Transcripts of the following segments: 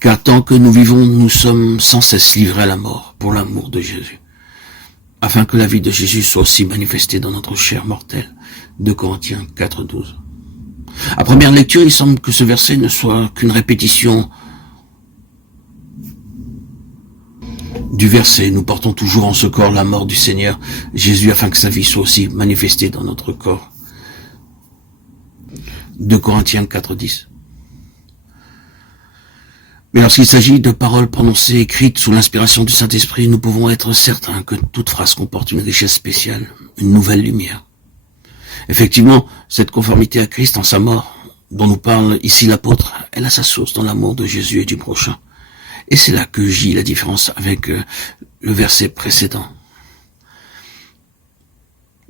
Car tant que nous vivons, nous sommes sans cesse livrés à la mort pour l'amour de Jésus, afin que la vie de Jésus soit aussi manifestée dans notre chair mortelle. 2 Corinthiens 4:12. À première lecture, il semble que ce verset ne soit qu'une répétition du verset « Nous portons toujours en ce corps la mort du Seigneur Jésus afin que sa vie soit aussi manifestée dans notre corps. » 2 Corinthiens 4:10. Mais lorsqu'il s'agit de paroles prononcées, écrites sous l'inspiration du Saint-Esprit, nous pouvons être certains que toute phrase comporte une richesse spéciale, une nouvelle lumière. Effectivement, cette conformité à Christ en sa mort, dont nous parle ici l'apôtre, elle a sa source dans l'amour de Jésus et du prochain. Et c'est là que gît la différence avec le verset précédent.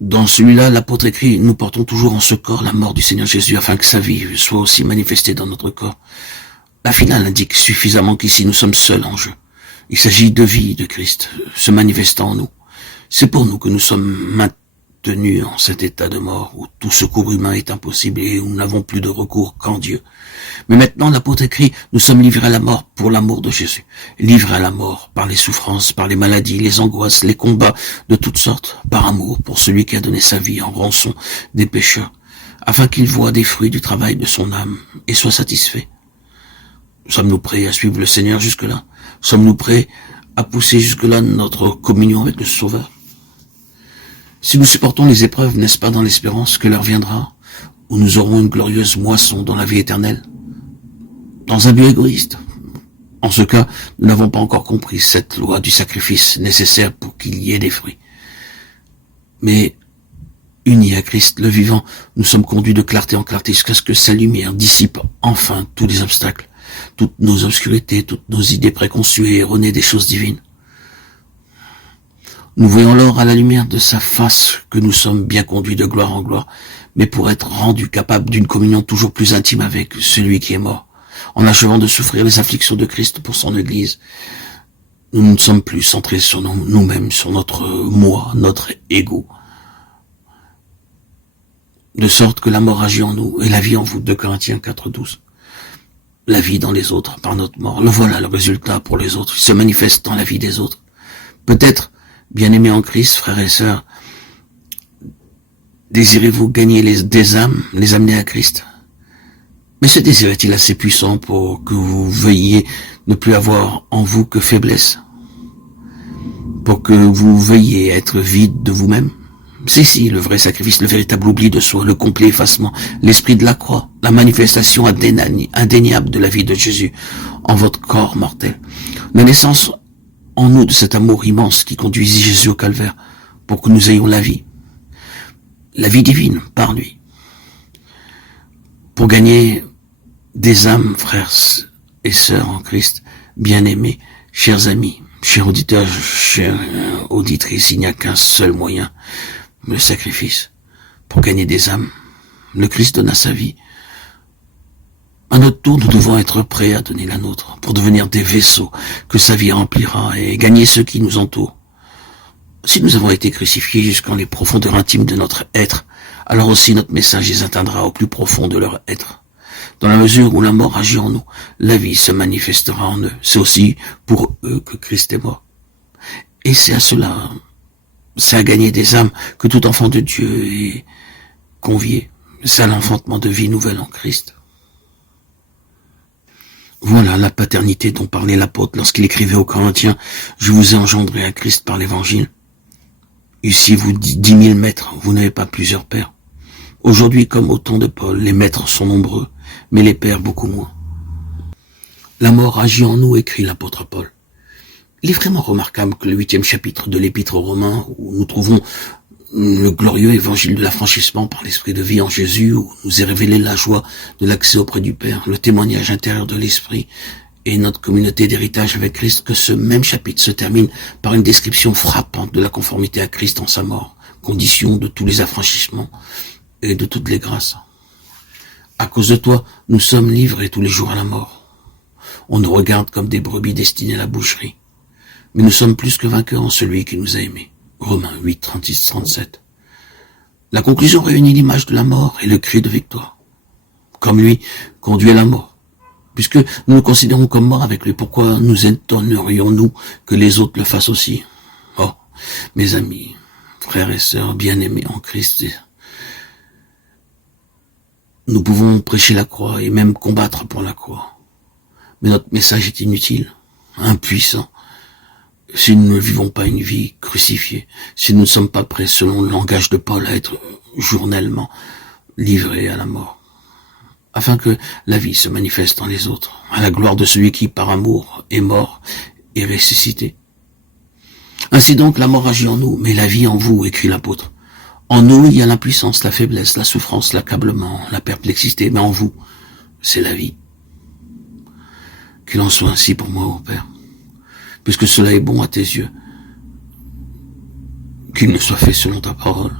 Dans celui-là, l'apôtre écrit « Nous portons toujours en ce corps la mort du Seigneur Jésus afin que sa vie soit aussi manifestée dans notre corps. » La finale indique suffisamment qu'ici nous sommes seuls en jeu. Il s'agit de vie de Christ, se manifestant en nous. C'est pour nous que nous sommes maintenus en cet état de mort où tout secours humain est impossible et où nous n'avons plus de recours qu'en Dieu. Mais maintenant, l'apôtre écrit, nous sommes livrés à la mort pour l'amour de Jésus. Livrés à la mort par les souffrances, par les maladies, les angoisses, les combats de toutes sortes, par amour pour celui qui a donné sa vie en rançon des pécheurs, afin qu'il voie des fruits du travail de son âme et soit satisfait. Sommes-nous prêts à suivre le Seigneur jusque-là? Sommes-nous prêts à pousser jusque-là notre communion avec le Sauveur? Si nous supportons les épreuves, n'est-ce pas dans l'espérance que l'heure viendra où nous aurons une glorieuse moisson dans la vie éternelle? Dans un but égoïste. En ce cas, nous n'avons pas encore compris cette loi du sacrifice nécessaire pour qu'il y ait des fruits. Mais, unis à Christ le vivant, nous sommes conduits de clarté en clarté jusqu'à ce que sa lumière dissipe enfin tous les obstacles, toutes nos obscurités, toutes nos idées préconçues et erronées des choses divines. Nous voyons alors à la lumière de sa face que nous sommes bien conduits de gloire en gloire, mais pour être rendus capables d'une communion toujours plus intime avec celui qui est mort, en achevant de souffrir les afflictions de Christ pour son Église. Nous ne sommes plus centrés sur nous-mêmes, sur notre moi, notre ego, de sorte que la mort agit en nous et la vie en vous. 2 Corinthiens 4:12. La vie dans les autres par notre mort. Le voilà le résultat pour les autres. Il se manifeste dans la vie des autres. Peut-être, bien-aimés en Christ, frères et sœurs, désirez-vous gagner des âmes, les amener à Christ? Mais ce désir est-il assez puissant pour que vous veuilliez ne plus avoir en vous que faiblesse? Pour que vous veuilliez être vide de vous-même? C'est si le vrai sacrifice, le véritable oubli de soi, le complet effacement, l'esprit de la croix, la manifestation indéniable de la vie de Jésus en votre corps mortel. La naissance en nous de cet amour immense qui conduisit Jésus au calvaire pour que nous ayons la vie divine par lui. Pour gagner des âmes, frères et sœurs en Christ, bien-aimés, chers amis, chers auditeurs, chères auditrices, il n'y a qu'un seul moyen, le sacrifice. Pour gagner des âmes, le Christ donna sa vie. À notre tour, nous devons être prêts à donner la nôtre pour devenir des vaisseaux que sa vie remplira et gagner ceux qui nous entourent. Si nous avons été crucifiés jusqu'en les profondeurs intimes de notre être, alors aussi notre message les atteindra au plus profond de leur être. Dans la mesure où la mort agit en nous, la vie se manifestera en eux. C'est aussi pour eux que Christ est mort. Et c'est à cela, c'est à gagner des âmes que tout enfant de Dieu est convié. C'est à l'enfantement de vie nouvelle en Christ. Voilà la paternité dont parlait l'apôtre lorsqu'il écrivait aux Corinthiens « Je vous ai engendré à Christ par l'Évangile ». Ici, vous 10 000 maîtres, vous n'avez pas plusieurs pères. Aujourd'hui, comme au temps de Paul, les maîtres sont nombreux, mais les pères beaucoup moins. La mort agit en nous, écrit l'apôtre Paul. Il est vraiment remarquable que le 8e chapitre de l'Épître aux Romains, où nous trouvons le glorieux évangile de l'affranchissement par l'esprit de vie en Jésus, où nous est révélée la joie de l'accès auprès du Père, le témoignage intérieur de l'esprit et notre communauté d'héritage avec Christ, que ce même chapitre se termine par une description frappante de la conformité à Christ en sa mort, condition de tous les affranchissements et de toutes les grâces. À cause de toi, nous sommes livrés tous les jours à la mort. On nous regarde comme des brebis destinées à la boucherie. Mais nous sommes plus que vainqueurs en celui qui nous a aimés. Romains 8, 36-37. La conclusion réunit l'image de la mort et le cri de victoire. Comme lui, conduit à la mort. Puisque nous le considérons comme mort avec lui, pourquoi nous étonnerions-nous que les autres le fassent aussi? Oh, mes amis, frères et sœurs bien-aimés en Christ, nous pouvons prêcher la croix et même combattre pour la croix. Mais notre message est inutile, impuissant, si nous ne vivons pas une vie crucifiée, si nous ne sommes pas prêts, selon le langage de Paul, à être journellement livrés à la mort, afin que la vie se manifeste dans les autres, à la gloire de celui qui, par amour, est mort et ressuscité. Ainsi donc, la mort agit en nous, mais la vie en vous, écrit l'apôtre. En nous, il y a l'impuissance, la faiblesse, la souffrance, l'accablement, la perplexité, mais en vous, c'est la vie. Qu'il en soit ainsi pour moi, ô Père, puisque cela est bon à tes yeux, qu'il ne soit fait selon ta parole.